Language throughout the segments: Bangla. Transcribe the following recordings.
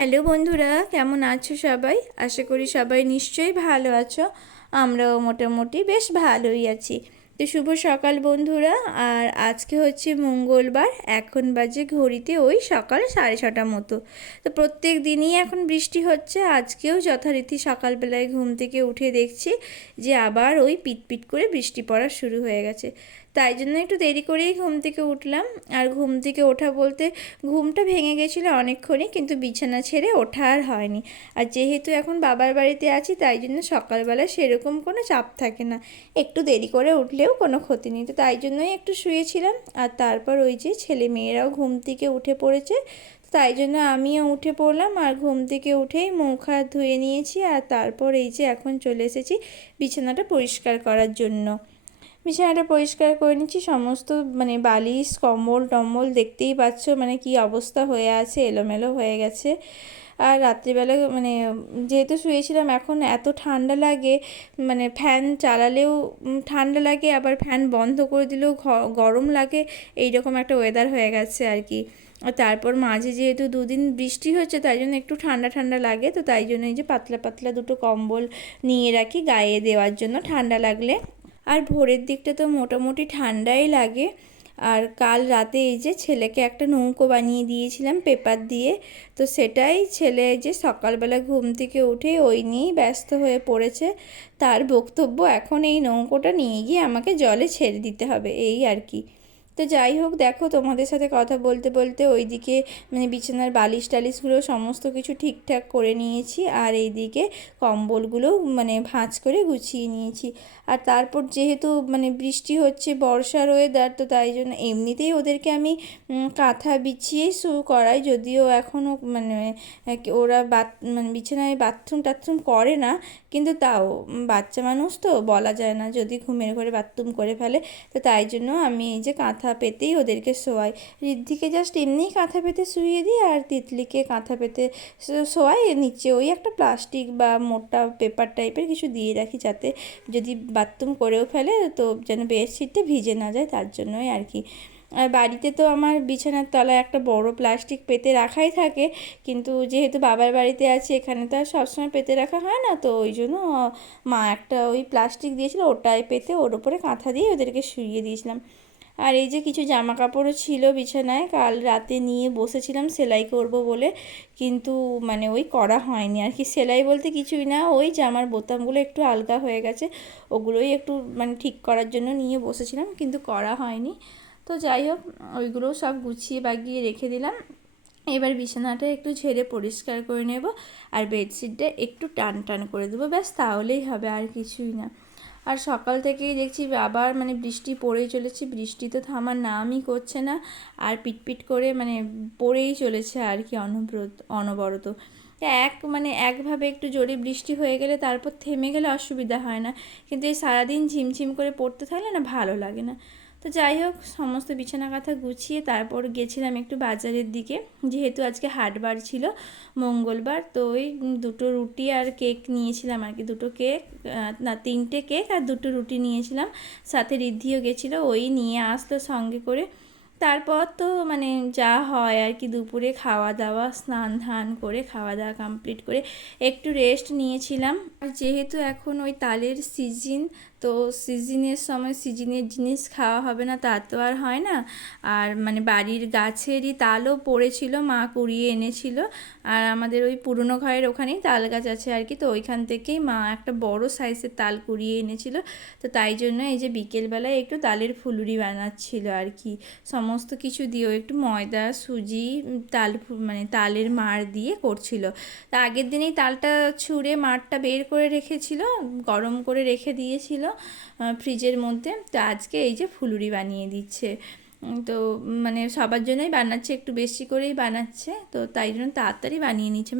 হ্যালো বন্ধুরা, কেমন আছো সবাই? আশা করি সবাই নিশ্চয়ই ভালো আছো। আমরাও মোটামুটি বেশ ভালোই আছি। তো শুভ সকাল বন্ধুরা। আর আজকে হচ্ছে মঙ্গলবার, এখন বাজে ঘড়িতে ওই সকাল 6:30 মতো। তো প্রত্যেক দিনই এখন বৃষ্টি হচ্ছে, আজকেও যথারীতি সকালবেলায় ঘুম থেকে উঠে দেখছি যে আবার ওই পিটপিট করে বৃষ্টি পড়া শুরু হয়ে গেছে। তাই জন্য একটু দেরি করেই ঘুম থেকে উঠলাম। আর ঘুম থেকে ওঠা বলতে ঘুমটা ভেঙে গেছিলো অনেকক্ষণই, কিন্তু বিছানা ছেড়ে ওঠা আর হয়নি। আর যেহেতু এখন বাবার বাড়িতে আছি, তাই জন্য সকালবেলা সেরকম কোনো চাপ থাকে না, একটু দেরি করে উঠলেও কোনো ক্ষতি নেই। তো তাই জন্যই একটু শুয়েছিলাম। আর তারপর ওই যে ছেলে মেয়েরাও ঘুম থেকে উঠে পড়েছে, তাই জন্য আমিও উঠে পড়লাম। আর ঘুম থেকে উঠেই মুখ হাত ধুয়ে নিয়েছি। আর তারপর এই যে এখন চলে এসেছি বিছানাটা পরিষ্কার করার জন্য। বিছানাটা পরিষ্কার করে নিচ্ছি, সমস্ত বালিশ কম্বল টম্বল দেখতেই পাচ্ছ কি অবস্থা হয়ে আছে, এলোমেলো হয়ে গেছে। আর রাত্রিবেলা যেহেতু শুয়েছিলাম, এখন এত ঠান্ডা লাগে, ফ্যান চালালেও ঠান্ডা লাগে, আবার ফ্যান বন্ধ করে দিলেও গরম লাগে। এইরকম একটা ওয়েদার হয়ে গেছে আর কি। আর তারপর মাঝে যেহেতু দুদিন বৃষ্টি হচ্ছে, তাই জন্য একটু ঠান্ডা ঠান্ডা লাগে। তো তাই জন্য এই যে পাতলা পাতলা দুটো কম্বল নিয়ে রাখি গায়ে দেওয়ার জন্য ঠান্ডা লাগলে। আর ভোরের দিকটা তো মোটামুটি ঠান্ডাই লাগে। আর কাল রাতে এই যে ছেলেকে একটা নৌকো বানিয়ে দিয়েছিলাম পেপার দিয়ে, তো সেটাই ছেলে যে সকালবেলা ঘুম থেকে উঠে ওই নিয়েই ব্যস্ত হয়ে পড়েছে। তার বক্তব্য এখন এই নৌকোটা নিয়ে গিয়ে আমাকে জলে ছেড়ে দিতে হবে, এই আর কি। তো যাই হোক, দেখো তোমাদের সাথে কথা বলতে বলতে ওইদিকে বিছানার বালিশ টালিশগুলো সমস্ত কিছু ঠিকঠাক করে নিয়েছি, আর এইদিকে কম্বলগুলো ভাঁজ করে গুছিয়ে নিয়েছি। আর তারপর যেহেতু বৃষ্টি হচ্ছে, বর্ষার ওয়েদার, তো তাই জন্য এমনিতেই ওদেরকে আমি কাঁথা বিছিয়েই করাই, যদিও এখনও ওরা বিছানায় বাথরুম টাথরুম করে না, কিন্তু তাও বাচ্চা মানুষ তো বলা যায় না, যদি ঘুমের ঘরে বাথরুম করে ফেলে। তো তাই জন্য আমি এই যে কাঁথা পেতেই ওদেরকে শোয়াই। ঋদ্ধিকে জাস্ট এমনিই কাঁথা পেতে শুইয়ে দিই, আর তিতলিকে কাঁথা পেতে শোয়াই। নিচে ওই একটা প্লাস্টিক বা মোটা পেপার টাইপের কিছু দিয়ে রাখি, যাতে যদি বাথরুম করেও ফেলে তো যেন বেডশিটটা ভিজে না যায়, তার জন্যই আর কি। আর বাড়িতে তো আমার বিছানার তলায় একটা বড় প্লাস্টিক পেতে রাখাই থাকে, কিন্তু যেহেতু বাবার বাড়িতে আছি, এখানে তো আর সবসময় পেতে রাখা হয় না, তো ওই জন্য মা একটা ওই প্লাস্টিক দিয়েছিল, ওটাই পেতে ওর ওপরে কাঁথা দিয়ে ওদেরকে শুইয়ে দিয়েছিলাম। আর এই যে কিছু জামা কাপড়ও ছিল বিছানায়, কাল রাতে নিয়ে বসেছিলাম সেলাই করব বলে, কিন্তু ওই করা হয়নি আর কি। সেলাই বলতে কিছুই না, ওই জামার বোতামগুলো একটু আলগা হয়ে গেছে, ওগুলোই একটু ঠিক করার জন্য নিয়ে বসেছিলাম, কিন্তু করা হয়নি। তো যাই হোক, ওইগুলোও সব গুছিয়ে বাগিয়ে রেখে দিলাম। এবার বিছানাটা একটু ঝেড়ে পরিষ্কার করে নেব, আর বেডশিটটা একটু টান টান করে দেবো, ব্যাস তাহলেই হবে, আর কিছুই না। আর সকাল থেকেই দেখছি আবার বৃষ্টি পড়েই চলেছে, বৃষ্টি তো থামার নামই করছে না, আর পিটপিট করে পড়েই চলেছে আর কি, অনবরত। একভাবে একটু জোরে বৃষ্টি হয়ে গেলে তারপর থেমে গেলে অসুবিধা হয় না, কিন্তু এই সারাদিন ঝিমঝিম করে পড়তে থাকলে না ভালো লাগে না। তো যাই হোক, সমস্ত বিছানা কাঁথা গুছিয়ে তারপর গেছিলাম একটু বাজারের দিকে, যেহেতু আজকে হাটবার ছিল, মঙ্গলবার। তো ওই দুটো রুটি আর কেক নিয়েছিলাম আর কি, দুটো কেক না 3টে কেক আর দুটো রুটি নিয়েছিলাম, সাথে ঋদ্ধিও গেছিলো, ওই নিয়ে আসলো সঙ্গে করে। তারপর তো যা হয় আর কি, দুপুরে খাওয়া দাওয়া, স্নান ধান করে খাওয়া দাওয়া কমপ্লিট করে একটু রেস্ট নিয়েছিলাম। আর যেহেতু এখন ওই তালের সিজন, তো সিজনের সময় সিজনের জিনিস খাওয়া হবে না তা তো আর হয় না। আর বাড়ির গাছেরই তালও পড়েছিল, মা কুড়িয়ে এনেছিল। আর আমাদের ওই পুরনো ঘরের ওখানেই তাল গাছ আছে আর কি, তো ওইখান থেকেই মা একটা বড় সাইজের তাল কুড়িয়ে এনেছিল। তো তাই জন্য এই যে বিকেলবেলায় একটু তালের ফুলুরি বানাচ্ছিল আর কি, সমস্ত কিছু দিয়েও একটু ময়দা সুজি তালের মাড় দিয়ে করছিল। তা আগের দিনেই তালটা ছুঁড়ে মাড়টা বের করে রেখেছিল, গরম করে রেখে দিয়েছিল ফ্রিজের মধ্যে। তো আজকে এই যে ফুলুরি বানিয়ে দিচ্ছে। তো সবার জন্যই বানাচ্ছে, একটু বেশি করেই বানাচ্ছে, তো তাই জন্য তাড়াতাড়ি বানিয়ে নিচ্ছে,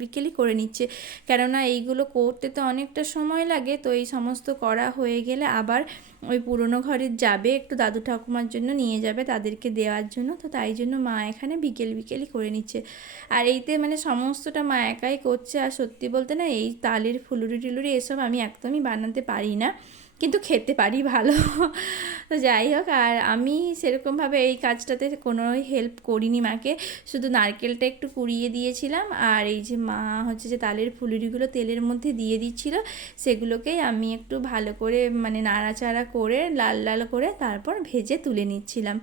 বিকেলই করে নিচ্ছে, কেননা এইগুলো করতে তো অনেকটা সময় লাগে। তো এই সমস্ত করা হয়ে গেলে আবার ওই পুরনো ঘরে যাবে, একটু দাদু ঠাকুমার জন্য নিয়ে যাবে, তাদেরকে দেওয়ার জন্য। তো তাই জন্য মা এখানে বিকেলই করে নিচ্ছে। আর এইতে সমস্তটা মা একাই করছে। আর সত্যি বলতে না, এই তালের ফুলুরি টুলুরি এসব আমি একদমই বানাতে পারি না, কিন্তু খেতে পারি ভালো। তো যাই হোক, আর আমি সেরকমভাবে এই কাজটাতে কোনো হেল্প করিনি মাকে, শুধু নারকেলটা একটু কুড়িয়ে দিয়েছিলাম, আর এই যে মা হচ্ছে যে তালের ফুলুরিগুলো তেলের মধ্যে দিয়ে দিচ্ছিল, সেগুলোকেই আমি একটু ভালো করে মানে নাড়াচাড়া করে লাল লাল করে তারপর ভেজে তুলে নিচ্ছিলাম।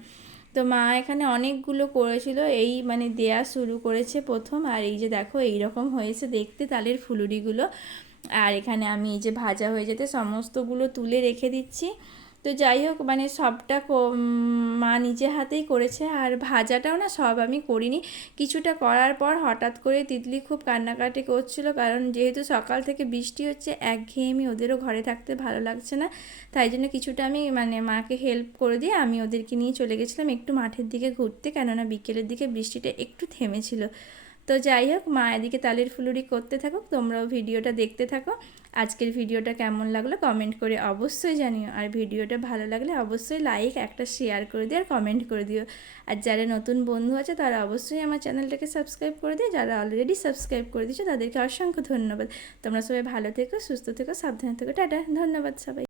তো মা এখানে অনেকগুলো করেছিল, এই মানে দেয়া শুরু করেছে প্রথম, আর এই যে দেখো এই রকম হয়েছে দেখতে তালের ফুলুরিগুলো। আর এখানে আমি এই যে ভাজা হয়ে যেতে সমস্তগুলো তুলে রেখে দিচ্ছি। তো যাই হোক, মানে সবটা মা নিজে হাতেই করেছে, আর ভাজাটাও না সব আমি করিনি, কিছুটা করার পর হঠাৎ করে তিতলি খুব কান্নাকাটি করছিল, কারণ যেহেতু সকাল থেকে বৃষ্টি হচ্ছে, একঘেয়েমি, ওদেরও ঘরে থাকতে ভালো লাগছে না, তাই জন্য কিছুটা আমি মানে মাকে হেল্প করে দিয়ে আমি ওদেরকে নিয়ে চলে গেছিলাম একটু মাঠের দিকে ঘুরতে, কেননা বিকেলের দিকে বৃষ্টিটা একটু থেমেছিল। তো যাই হোক, মা এদিকে তালের ফুলুরি করতে থাকুক, তোমরাও ভিডিওটা দেখতে থাকো। আজকের ভিডিওটা কেমন লাগলো কমেন্ট করে অবশ্যই জানিও, আর ভিডিওটা ভালো লাগলে অবশ্যই লাইক একটা শেয়ার করে দিও আর কমেন্ট করে দিও। আর যারা নতুন বন্ধু আছে তারা অবশ্যই আমার চ্যানেলটাকে সাবস্ক্রাইব করে দিও, যারা অলরেডি সাবস্ক্রাইব করে দিয়েছো তাদেরকে অসংখ্য ধন্যবাদ। তোমরা সবাই ভালো থেকো, সুস্থ থেকো, সাবধানে থেকো, টাটা, ধন্যবাদ সবাই।